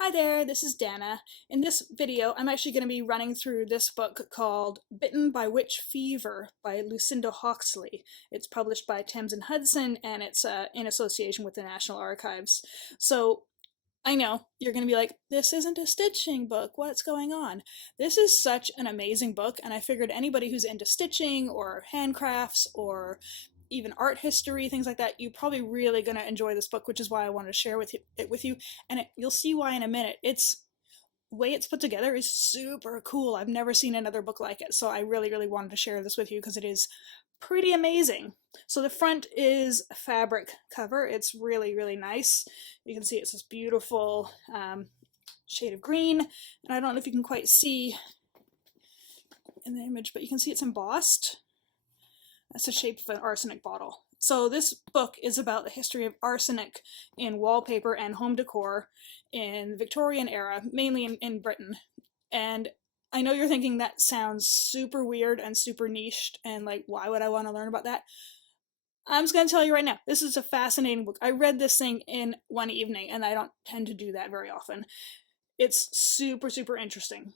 Hi there, this is Dana. In this video, I'm actually going to be running through this book called Bitten by Witch Fever by Lucinda Hawksley. It's published by Thames Hudson and it's in association with the National Archives. So I know you're going to be like, this isn't a stitching book. What's going on? This is such an amazing book, and I figured anybody who's into stitching or handcrafts or even art history, things like that, you're probably really going to enjoy this book, which is why I wanted to share it with you. And you'll see why in a minute. The way it's put together is super cool. I've never seen another book like it, so I really wanted to share this with you because it is pretty amazing. So the front is a fabric cover. It's really nice. You can see it's this beautiful shade of green, and I don't know if you can quite see in the image, but you can see it's embossed. That's the shape of an arsenic bottle. So this book is about the history of arsenic in wallpaper and home decor in the Victorian era, mainly in Britain. And I know you're thinking that sounds super weird and super niched, and like, why would I want to learn about that? I'm just going to tell you right now, this is a fascinating book. I read this thing in one evening, and I don't tend to do that very often. It's super interesting,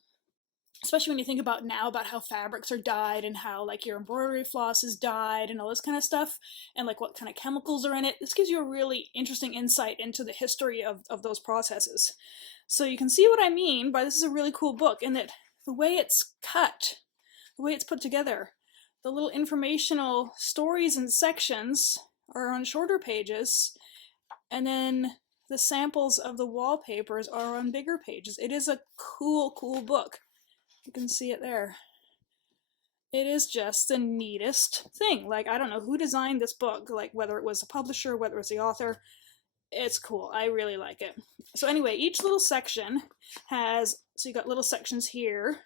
especially when you think about now about how fabrics are dyed and how like your embroidery floss is dyed and all this kind of stuff, and like what kind of chemicals are in it. This gives you a really interesting insight into the history of those processes. So you can see what I mean by this is a really cool book, in that the way it's cut, the way it's put together, the little informational stories and sections are on shorter pages, and then the samples of the wallpapers are on bigger pages. It is a cool book. You can see it there. It is just the neatest thing. Like, I don't know who designed this book, like whether it was the publisher, whether it was the author. It's cool. I really like it. So anyway, each little section has, so you got little sections here.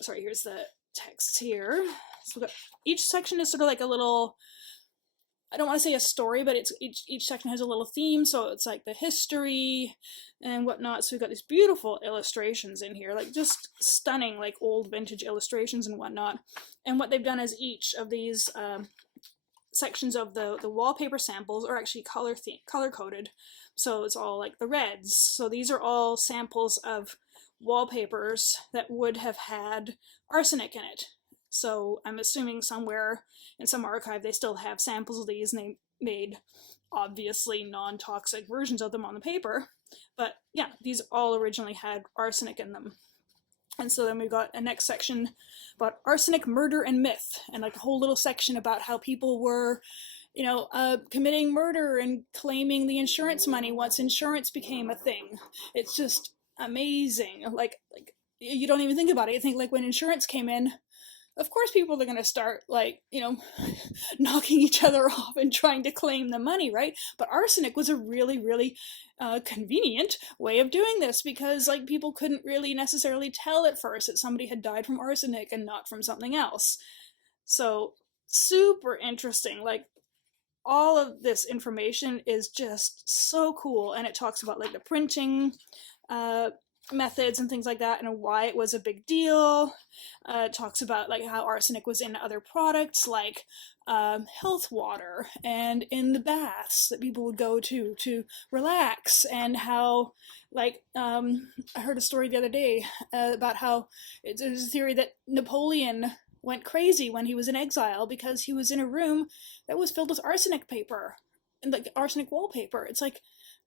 Sorry, here's the text here. So we got, each section is sort of like a little, I don't want to say a story, but it's each section has a little theme, so it's like the history and whatnot. So we've got these beautiful illustrations in here, like just stunning, like old vintage illustrations and whatnot. And what they've done is each of these sections of the wallpaper samples are actually color coded. So it's all like the reds. So these are all samples of wallpapers that would have had arsenic in it. So I'm assuming somewhere in some archive they still have samples of these, and they made obviously non-toxic versions of them on the paper. But yeah, these all originally had arsenic in them. And so then we've got a next section about arsenic, murder, and myth, and like a whole little section about how people were, committing murder and claiming the insurance money once insurance became a thing. It's just amazing. Like you don't even think about it. You think like when insurance came in, of course people are going to start like, knocking each other off and trying to claim the money, right? But arsenic was a really convenient way of doing this, because like people couldn't really necessarily tell at first that somebody had died from arsenic and not from something else. So super interesting. Like, all of this information is just so cool, and it talks about like the printing methods and things like that, and why it was a big deal. It talks about like how arsenic was in other products like health water and in the baths that people would go to relax, and how like I heard a story the other day about how there's a theory that Napoleon went crazy when he was in exile because he was in a room that was filled with arsenic paper and like arsenic wallpaper. It's like,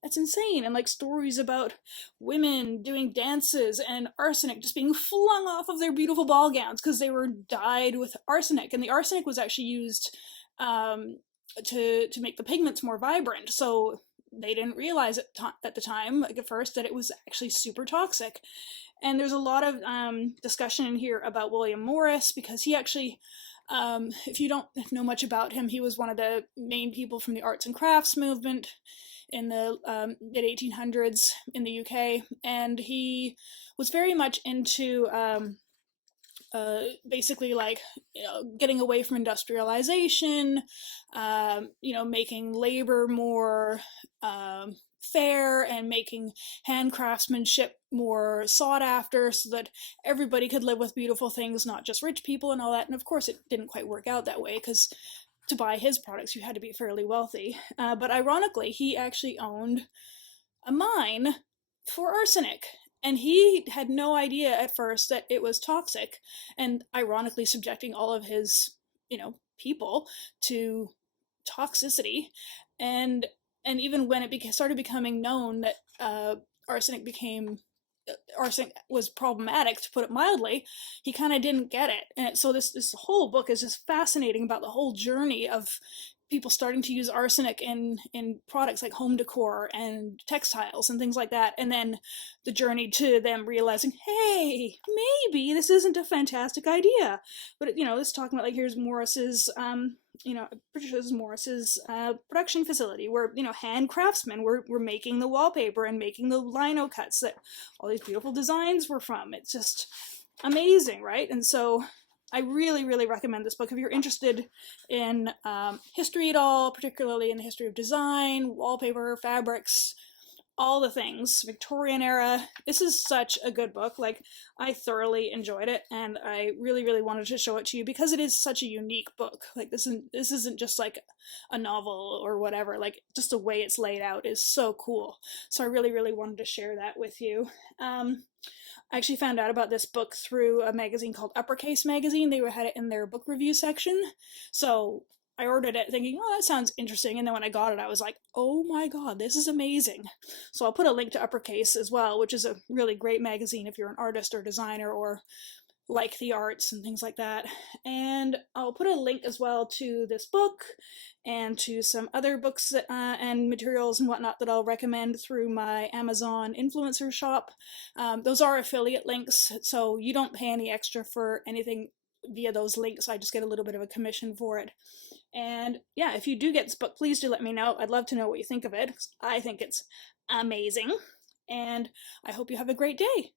that's insane. And like stories about women doing dances and arsenic just being flung off of their beautiful ball gowns because they were dyed with arsenic. And the arsenic was actually used to make the pigments more vibrant. So they didn't realize at the time, like at first, that it was actually super toxic. And there's a lot of discussion in here about William Morris, because he actually, if you don't know much about him, he was one of the main people from the arts and crafts movement in the mid 1800s in the UK, and he was very much into basically like getting away from industrialization, making labor more fair, and making hand craftsmanship more sought after, so that everybody could live with beautiful things, not just rich people and all that. And of course it didn't quite work out that way, because to buy his products you had to be fairly wealthy. But ironically, he actually owned a mine for arsenic. And he had no idea at first that it was toxic, and ironically subjecting all of his, people to toxicity. And and even when it started becoming known that arsenic became arsenic was problematic, to put it mildly, he kind of didn't get it. And so this whole book is just fascinating about the whole journey of people starting to use arsenic in products like home decor and textiles and things like that, and then the journey to them realizing, hey, maybe this isn't a fantastic idea. But this is talking about, like, here's Morris's pretty sure this is Morris's production facility, where hand craftsmen were making the wallpaper and making the lino cuts that all these beautiful designs were from. It's just amazing, right? And so I really, really recommend this book if you're interested in history at all, particularly in the history of design, wallpaper, fabrics, all the things, Victorian era. This is such a good book. Like, I thoroughly enjoyed it, and I really, really wanted to show it to you because it is such a unique book. Like, this isn't just like a novel or whatever. Like, just the way it's laid out is so cool. So I really, really wanted to share that with you. I actually found out about this book through a magazine called Uppercase Magazine. They had it in their book review section. So I ordered it thinking, oh, that sounds interesting. And then when I got it, I was like, oh my God, this is amazing. So I'll put a link to Uppercase as well, which is a really great magazine if you're an artist or designer or like the arts and things like that. And I'll put a link as well to this book and to some other books and materials and whatnot that I'll recommend through my Amazon influencer shop. Those are affiliate links, so you don't pay any extra for anything via those links. I just get a little bit of a commission for it. And yeah, if you do get this book, please do let me know. I'd love to know what you think of it. I think it's amazing. And I hope you have a great day.